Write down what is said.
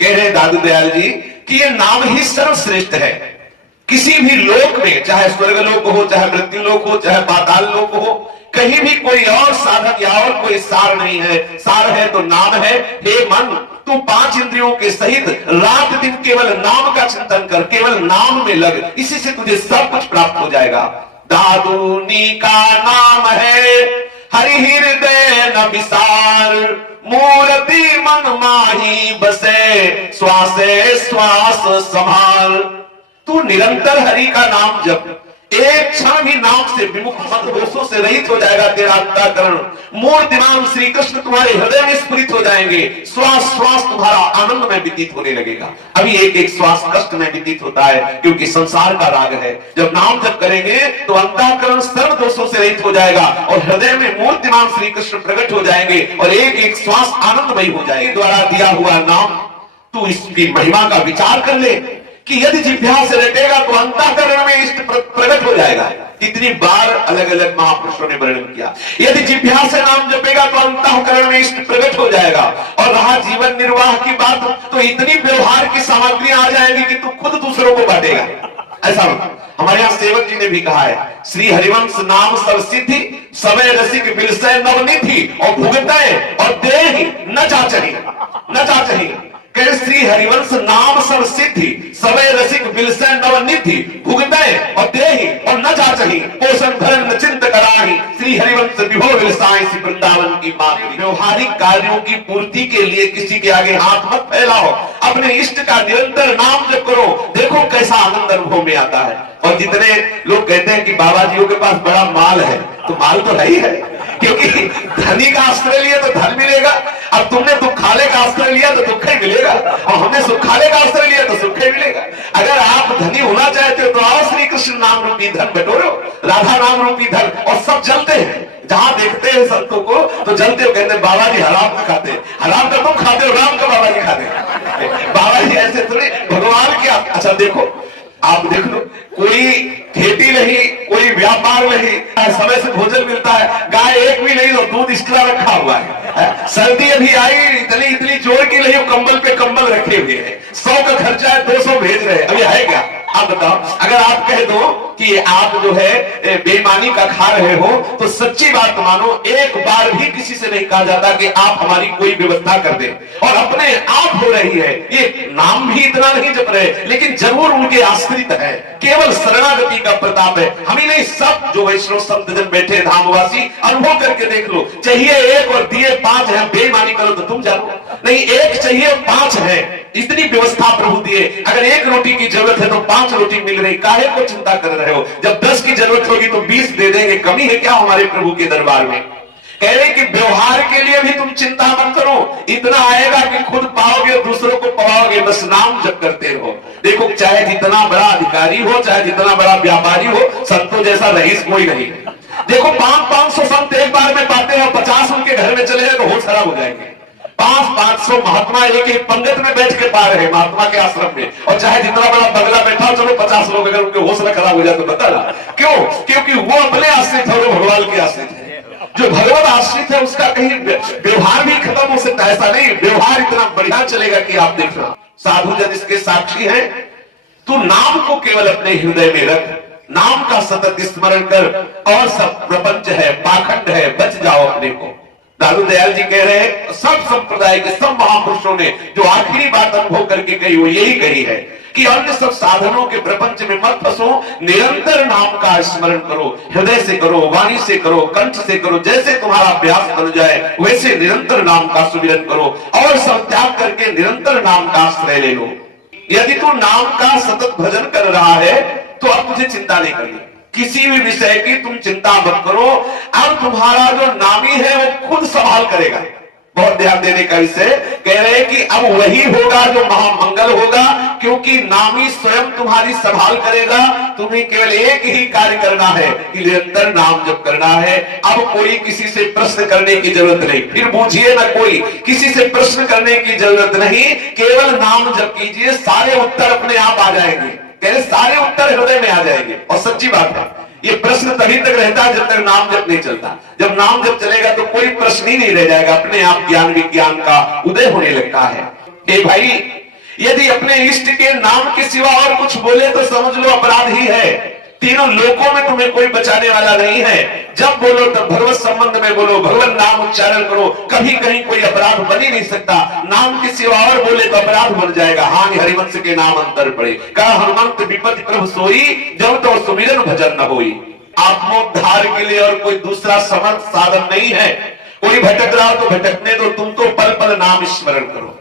कह रहे दादू दयाल जी कि ये नाम ही सर्वश्रेष्ठ है। किसी भी लोक में, चाहे स्वर्गलोक हो, चाहे मृत्यु लोक हो, चाहे पाताल लोक हो, कहीं भी कोई और साधक या और कोई सार नहीं है। सार है तो नाम है। हे मन, तू 5 इंद्रियों के सहित रात दिन केवल नाम का चिंतन कर, केवल नाम में लग, इसी से तुझे सब कुछ प्राप्त हो जाएगा। दादूनी का नाम है हरि हृदय न विसार, मूर्ति मन माही बसे, श्वासे श्वास संभाल। तू निरंतर हरि का नाम जप, एक क्षण भी नाम से विमुख मत, दोषों से रहित हो जाएगा तेरा अंतःकरण। मूर्तिमान श्री कृष्ण तुम्हारे हृदय में स्फुरित हो जाएंगे। श्वास श्वास तुम्हारा आनंद में व्यतीत होने लगेगा। अभी एक एक श्वास कष्ट में व्यतीत होता है, क्योंकि संसार का राग है। जब नाम जप करेंगे तो अंतःकरण सर्व दोषों से रहित हो जाएगा और हृदय में मूर्तिमान श्री कृष्ण प्रकट हो जाएंगे और एक एक श्वास आनंदमयी हो जाएगी। द्वारा दिया हुआ नाम, तू इसकी महिमा का विचार कर ले कि यदि जिह्वा से रटेगा तो अंतःकरण में इष्ट प्रकट हो जाएगा। इतनी बार अलग अलग महापुरुषों ने वर्णन किया। यदि जिह्वा से नाम जपेगा तो अंतःकरण में इष्ट प्रकट हो जाएगा। और रहा जीवन निर्वाह की बात, तो इतनी व्यवहार की सामग्री आ जाएगी कि तू खुद दूसरों को बांटेगा। ऐसा हमारे यहाँ सेवक जी ने भी कहा है, श्री हरिवंश नाम सब सिद्धि, समय रसिक बिलसय नवनिधि, और भुगतय और देहि न चाचहि, न चाचहि। कहे श्री हरिवंश नाम सब सिद्धि, समय रसिक बिलसय नवनिधि, भुगतय और देहि और न चाचहि, पोषण भरण न चिंत कराहि, श्री हरिवंश विभो विलसाहि, श्री वृंदावन की मातृ। व्यवहारिक कार्यों की पूर्ति के लिए किसी के आगे हाथ मत फैलाओ, अपने इष्ट का निरंतर नाम जप करो। देखो कैसा आनंद अनुभव में आता है। और जितने लोग कहते हैं कि बाबा जी के पास बड़ा माल है, तो माल तो है ही है, क्योंकि धनी का आश्रय लिया तो धन मिलेगा। अब तुमने दुखाले का आश्रय लिया तो दुख ही मिलेगा, और हमने सुखाले का आश्रय लिया तो सुख ही मिलेगा। अगर आप धनी होना चाहते हो तो आओ श्री कृष्ण नाम रूपी धन बटोरो, राधा नाम रूपी धन। और सब जलते हैं, जहां देखते हैं संतों को तो जलते हो, कहते हैं बाबा जी हराम का खाते, हराम का तुम खाते हो, राम का बाबा जी खाते। बाबा जी ऐसे थोड़े, भगवान क्या। अच्छा देखो, आप देख लो, कोई खेती नहीं, कोई व्यापार नहीं, समय से भोजन मिलता है, गाय एक भी नहीं, तो दूध एक्स्ट्रा रखा हुआ है। सर्दी अभी आई, इतनी इतनी जोर की नहीं, कंबल पे कंबल रखे हुए हैं। 100 का खर्चा है, 200 भेज रहे हैं। अभी है क्या? आप बताओ, अगर आप कह दो कि आप जो है बेईमानी का खा रहे हो, तो सच्ची बात मानो, एक बार भी किसी से नहीं कहा जाता कि आप हमारी कोई व्यवस्था कर दें। और अपने आप हो रही है। ये नाम भी इतना नहीं जप रहे, लेकिन जरूर उनके आश्रित है। केवल शरणागति का प्रताप है। हम ही नहीं, सब जो वैष्णव संत जन बैठे धामवासी, अनुभव करके देख लो। चाहिए एक और दिए 5 है, बेईमानी करो तो तुम जानो। नहीं, एक चाहिए 5 है, इतनी व्यवस्था प्रभु दिए। अगर 1 रोटी की जरूरत है तो 5 रोटी मिल रही, काहे को चिंता कर रहे हो? जब 10 की जरूरत होगी तो 20 दे देंगे। कमी है क्या हमारे प्रभु के दरबार में? कह रहे कि व्यवहार के लिए भी तुम चिंता मत करो, इतना आएगा कि खुद पाओगे और दूसरों को पाओगे। बस नाम जप करते रहो। देखो, चाहे जितना बड़ा अधिकारी हो, चाहे जितना बड़ा व्यापारी हो, संतों जैसा रईस कोई नहीं। देखो 500 संत एक बार में पाते हैं, 50 उनके घर में चले जाए तो होश खराब हो जाएंगे। 500 महात्मा एक एक पंगत में बैठ के पा रहे हैं महात्मा के आश्रम में। और चाहे जितना बड़ा बंगला बैठा हो, चलो 50 लोग अगर उनके हौसला खराब हो जाए तो बता रहा क्यों? क्योंकि वो अपने आश्रित है, वो भगवान के आश्रित है। जो भगवान आश्रित है उसका कहीं व्यवहार भी खत्म हो सकता है, ऐसा नहीं। व्यवहार इतना बढ़िया चलेगा कि आप देखना, साधु जन इसके साक्षी हैं। तू नाम को केवल अपने हृदय में रख, नाम का सतत स्मरण कर, और सब प्रपंच है, पाखंड है, बच जाओ अपने को। दादू दयाल जी कह रहे हैं, सब संप्रदाय के सब महापुरुषों ने जो आखिरी बात अनुभव करके कही वो यही कही है कि अन्य सब साधनों के प्रपंच में मत फंसो, निरंतर नाम का स्मरण करो। हृदय से करो, वाणी से करो, कंठ से करो, जैसे तुम्हारा अभ्यास बन जाए वैसे निरंतर नाम का सुमिरन करो। और सब त्याग करके निरंतर नाम का आश्रय ले लो। यदि तू नाम का सतत भजन कर रहा है तो अब तुझे चिंता नहीं करनी, किसी भी विषय की तुम चिंता मत करो। अब तुम्हारा जो नामी है वो खुद संभाल करेगा। बहुत ध्यान देने का विषय। कह रहे हैं कि अब वही होगा जो महामंगल होगा, क्योंकि नामी स्वयं तुम्हारी संभाल करेगा। तुम्हें केवल एक ही कार्य करना है कि निरंतर नाम जप करना है। अब कोई किसी से प्रश्न करने की जरूरत नहीं, फिर बूझिए ना, कोई किसी से प्रश्न करने की जरूरत नहीं। केवल नाम जप कीजिए, सारे उत्तर अपने आप आ जाएंगे। कह रहे सारे उत्तर हृदय में आ जाएंगे। और सच्ची बात है, ये प्रश्न तभी तक रहता है जब तक नाम जप नहीं चलता। जब नाम जप चलेगा तो कोई प्रश्न ही नहीं रह जाएगा, अपने आप ज्ञान विज्ञान का उदय होने लगता है। ए भाई, यदि अपने इष्ट के नाम के सिवा और कुछ बोले तो समझ लो अपराध ही है। तीनों लोकों में तुम्हें कोई बचाने वाला नहीं है। जब बोलो तब भगवत संबंध में बोलो, भगवान नाम उच्चारण करो, कभी कहीं कोई अपराध बन ही नहीं सकता। नाम के सिवा और बोले तो अपराध बन जाएगा। हानि हरिवंश के नाम अंतर पड़े, कहा हनुमंत विपत्ति प्रभु सोई, जब तो सुमिरन भजन न होई। आत्मोद्धार के लिए और कोई दूसरा समर्थ साधन नहीं है। कोई भटक रहा हो तो भटकने दो, तुम तो पल पल नाम स्मरण करो।